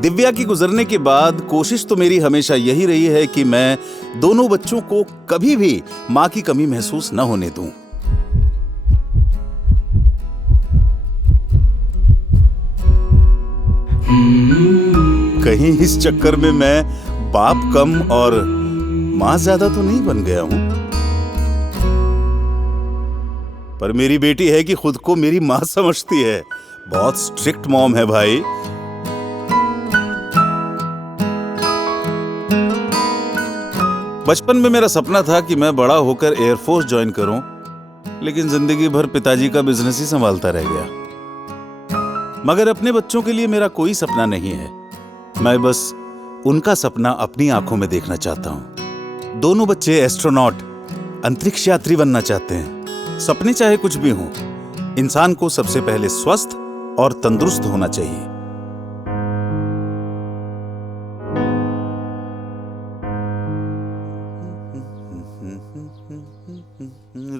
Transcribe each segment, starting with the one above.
दिव्या की गुजरने के बाद कोशिश तो मेरी हमेशा यही रही है कि मैं दोनों बच्चों को कभी भी माँ की कमी महसूस न होने दूं। कहीं इस चक्कर में मैं बाप कम और माँ ज्यादा तो नहीं बन गया हूं। पर मेरी बेटी है कि खुद को मेरी माँ समझती है। बहुत स्ट्रिक्ट मॉम है भाई। बचपन में मेरा सपना था कि मैं बड़ा होकर एयरफोर्स ज्वाइन करूं, लेकिन जिंदगी भर पिताजी का बिजनेस ही संभालता रह गया। मगर अपने बच्चों के लिए मेरा कोई सपना नहीं है। मैं बस उनका सपना अपनी आंखों में देखना चाहता हूं। दोनों बच्चे एस्ट्रोनॉट, अंतरिक्ष यात्री बनना चाहते हैं। सपने चाहे कुछ भी हों, इंसान को सबसे पहले स्वस्थ और तंदुरुस्त होना चाहिए।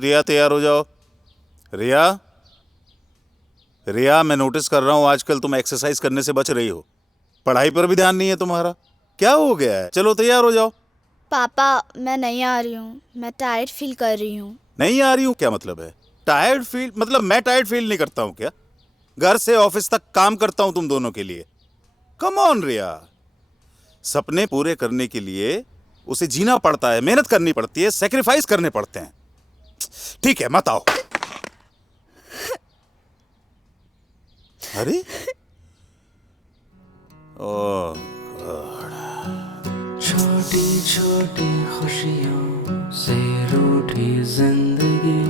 रिया, तैयार हो जाओ। रिया, रिया, मैं नोटिस कर रहा हूं आजकल तुम एक्सरसाइज करने से बच रही हो। पढ़ाई पर भी ध्यान नहीं है तुम्हारा। क्या हो गया है? चलो तैयार हो जाओ। पापा, मैं नहीं आ रही हूँ। मैं टायर्ड फील कर रही हूँ। नहीं आ रही हूँ क्या मतलब है? टायर्ड फील मतलब मैं टायर्ड फील नहीं करता हूँ क्या? घर से ऑफिस तक काम करता हूँ तुम दोनों के लिए। कम ऑन रिया, सपने पूरे करने के लिए उसे जीना पड़ता है, मेहनत करनी पड़ती है, सेक्रीफाइस करने पड़ते हैं। ठीक है, मत आओ। अरे ओह गॉड। छोटी छोटी खुशियों से रूठी जिंदगी,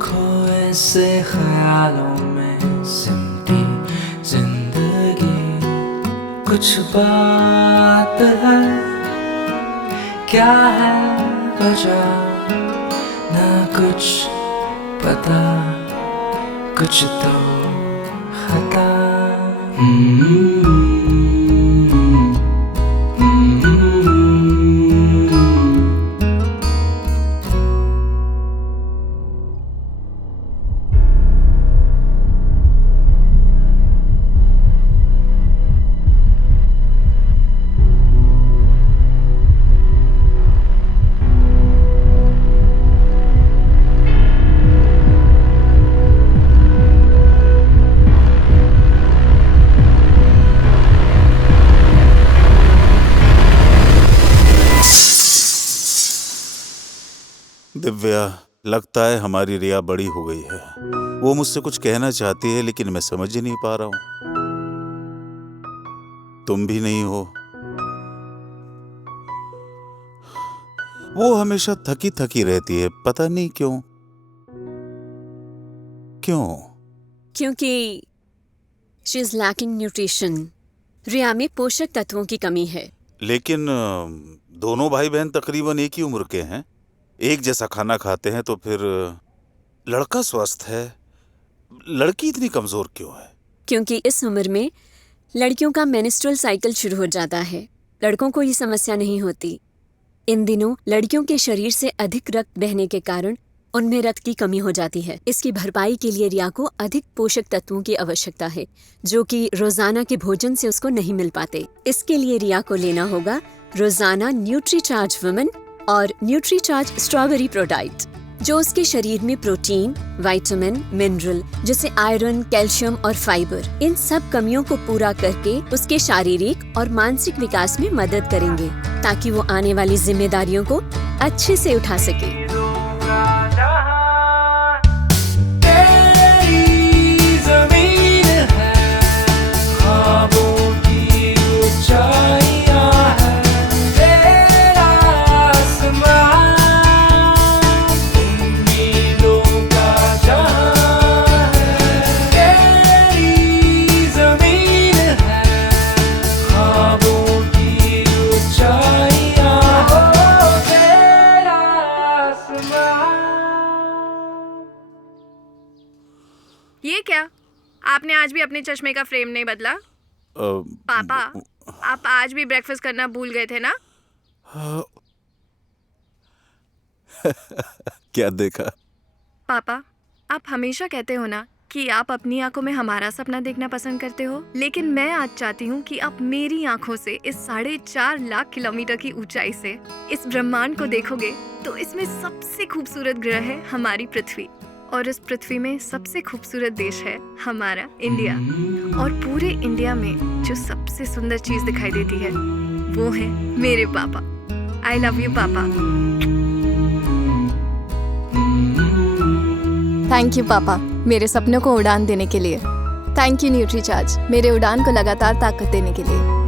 खोए से ख्यालों में सिमटी जिंदगी। कुछ बात है, क्या है वजह, ना कुछ पता, कुछ तो खता। दिव्या, लगता है हमारी रिया बड़ी हो गई है। वो मुझसे कुछ कहना चाहती है, लेकिन मैं समझ ही नहीं पा रहा हूं। तुम भी नहीं हो। वो हमेशा थकी थकी रहती है, पता नहीं क्यों। क्यों? क्योंकि शी इज लैकिंग न्यूट्रिशन। रिया में पोषक तत्वों की कमी है। लेकिन दोनों भाई बहन तकरीबन एक ही उम्र के हैं, एक जैसा खाना खाते हैं, तो फिर लड़का स्वस्थ है, लड़की इतनी कमजोर क्यों है? क्योंकि इस उम्र में लड़कियों का मेंस्ट्रुअल साइकिल शुरू हो जाता है। लड़कों को ये समस्या नहीं होती। इन दिनों लड़कियों के शरीर से अधिक रक्त बहने के कारण उनमें रक्त की कमी हो जाती है। इसकी भरपाई के लिए रिया को अधिक पोषक तत्वों की आवश्यकता है, जो कि रोजाना के भोजन से उसको नहीं मिल पाते। इसके लिए रिया को लेना होगा रोजाना न्यूट्रीचार्ज वुमेन और न्यूट्रीचार्ज स्ट्रॉबेरी प्रोडाइट, जो उसके शरीर में प्रोटीन, विटामिन, मिनरल जैसे आयरन, कैल्शियम और फाइबर, इन सब कमियों को पूरा करके उसके शारीरिक और मानसिक विकास में मदद करेंगे, ताकि वो आने वाली जिम्मेदारियों को अच्छे से उठा सके। ये क्या? आपने आज भी अपने चश्मे का फ्रेम नहीं बदला? पापा, आप आज भी ब्रेकफास्ट करना भूल गए थे ना? क्या देखा? पापा, आप हमेशा कहते हो ना कि आप अपनी आंखों में हमारा सपना देखना पसंद करते हो, लेकिन मैं आज चाहती हूँ कि आप मेरी आंखों से इस 4.5 लाख किलोमीटर की ऊंचाई से इस ब्रह्मांड को देखोगे तो इसमें सबसे खूबसूरत ग्रह है हमारी पृथ्वी, और इस पृथ्वी में सबसे खूबसूरत देश है हमारा इंडिया। और पूरे इंडिया में जो सबसे सुंदर चीज दिखाई देती है वो है मेरे पापा। आई लव यू पापा। थैंक यू पापा, मेरे सपनों को उड़ान देने के लिए। थैंक यू न्यूट्रीचार्ज, मेरे उड़ान को लगातार ताकत देने के लिए।